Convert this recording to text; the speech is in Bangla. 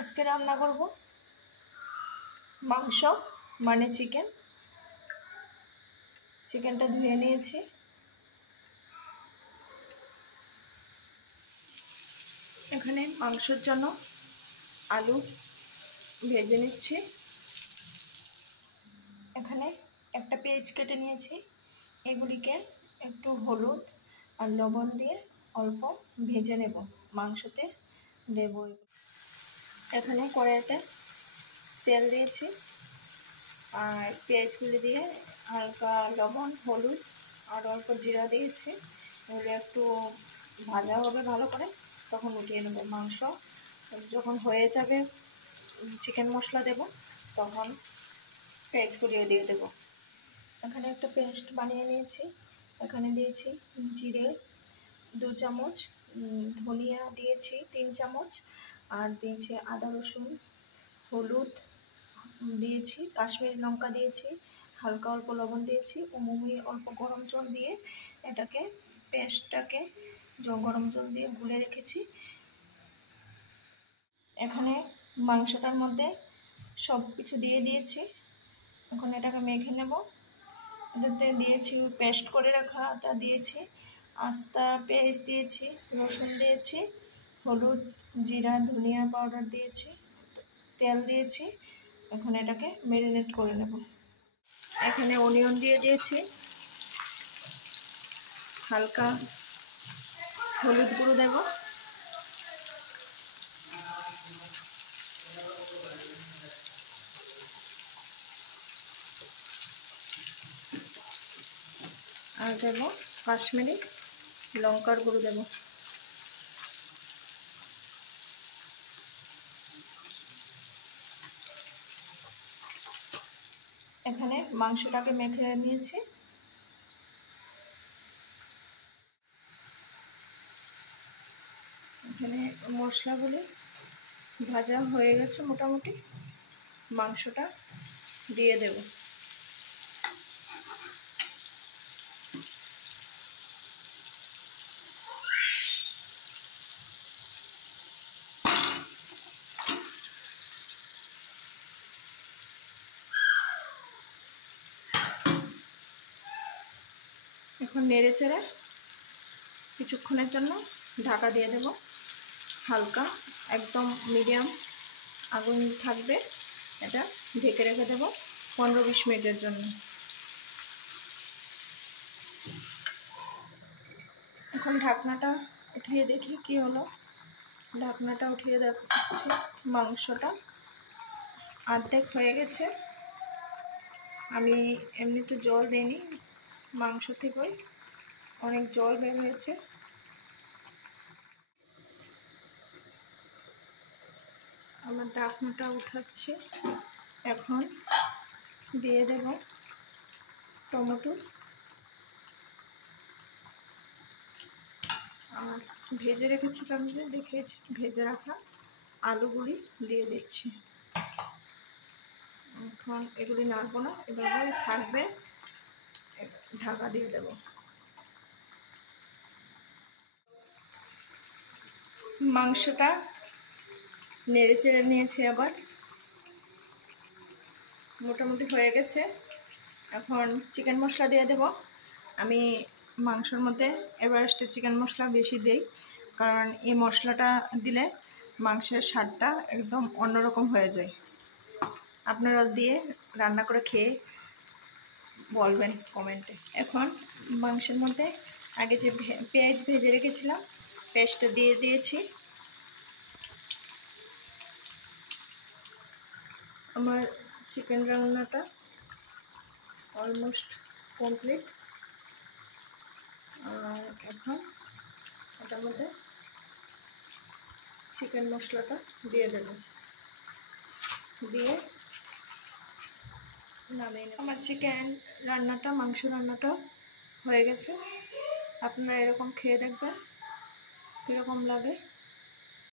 আজকে রান্না করব মাংস মানে চিকেনটা ধুয়ে নিয়েছি। এখানে মাংসের জন্য আলু ভেজে নিচ্ছি। এখানে একটা পেঁয়াজ কেটে নিয়েছি, এগুলিকে একটু হলুদ আর লবণ দিয়ে অল্প ভেজে নেব, মাংসতে দেব। এখানে কড়াইতে তেল দিয়েছি আর পেঁয়াজগুলি দিয়ে হালকা লবণ হলুদ আর অল্প জিরা দিয়েছি। এগুলো একটু ভাজা হবে ভালো করে, তখন উঠিয়ে নেব। মাংস যখন হয়ে যাবে চিকেন মশলা দেব, তখন পেঁয়াজগুলিও দিয়ে দেব। এখানে একটা পেস্ট বানিয়ে নিয়েছি। এখানে দিয়েছি জিরে 2 চামচ, ধনিয়া দিয়েছি 3 চামচ, আর দিয়েছি আদা রসুন, হলুদ দিয়েছি, কাশ্মীরি লঙ্কা দিয়েছি, হালকা অল্প লবণ দিয়েছি, অল্প গরম জল দিয়ে এটাকে পেস্টটাকে গরম জল দিয়ে গুলে রেখেছি। এখানে মাংসটার মধ্যে সব কিছু দিয়ে দিয়েছি। এখন এটাকে মেখে নেব। এটাতে দিয়েছি পেস্ট করে রাখাটা দিয়েছি, আস্তা পেঁয়াজ দিয়েছি, রসুন দিয়েছি, হলুদ জিরা ধনিয়া পাউডার দিয়েছি, তেল দিয়েছি। এখন এটাকে ম্যারিনেট করে নেব। এখানে অনিয়ন দিয়ে দিয়েছি, হালকা হলুদ গুঁড়ো দেব, আর দেব কাশ্মীরি লঙ্কার গুঁড়ো দেব। এখানে মাংসটাকে মেখে নিয়েছি। এখানে মশলাগুলি ভাজা হয়ে গেছে মোটামুটি, মাংসটা দিয়ে দেব। এখন নেড়ে চেড়ে কিছুক্ষণের জন্য ঢাকা দিয়ে দেব। হালকা একদম মিডিয়াম আগুন থাকবে, এটা ঢেকে রেখে দেব 15-20 মিনিটের জন্য। এখন ঢাকনাটা উঠিয়ে দেখি কি হলো। ঢাকনাটা উঠিয়ে দেখাচ্ছি, মাংসটা অর্ধেক হয়ে গেছে। আমি এমনিতে জল দিইনি, মাংস থেকেই অনেক জল বের হয়েছে। আমার ঢাকনাটা উঠাচ্ছি। এখন দিয়ে দেব টমেটো আর ভেজে রেখেছিলাম, যে দেখিয়েছি ভেজে রাখা আলুগুলি দিয়ে দিচ্ছি। এখন এগুলি নাড়বো না, এভাবে থাকবে, ঢাকা দিয়ে দেব। মাংসটা নেড়ে চেড়ে নিয়েছি, আবার মোটামুটি হয়ে গেছে। এখন চিকেন মশলা দিয়ে দেব। আমি মাংসের মধ্যে এভারেস্টের চিকেন মশলা বেশি দিই, কারণ এই মশলাটা দিলে মাংসের স্বাদটা একদম অন্যরকম হয়ে যায়। আপনারা দিয়ে রান্না করে খেয়ে বলবেন কমেন্টে। এখন মাংসের মধ্যে আগে যে পেঁয়াজ ভেজে রেখেছিলাম পেস্টটা দিয়ে দিয়েছি। আমার চিকেন রান্নাটা অলমোস্ট কমপ্লিট। আর এখন এটার মধ্যে চিকেন মশলাটা দিয়ে দেব, দিয়ে নামিয়ে নেব। আমার চিকেন রান্নাটা মাংস রান্নাটা হয়ে গেছে। আপনারা এরকম খেয়ে দেখবেন কীরকম লাগে।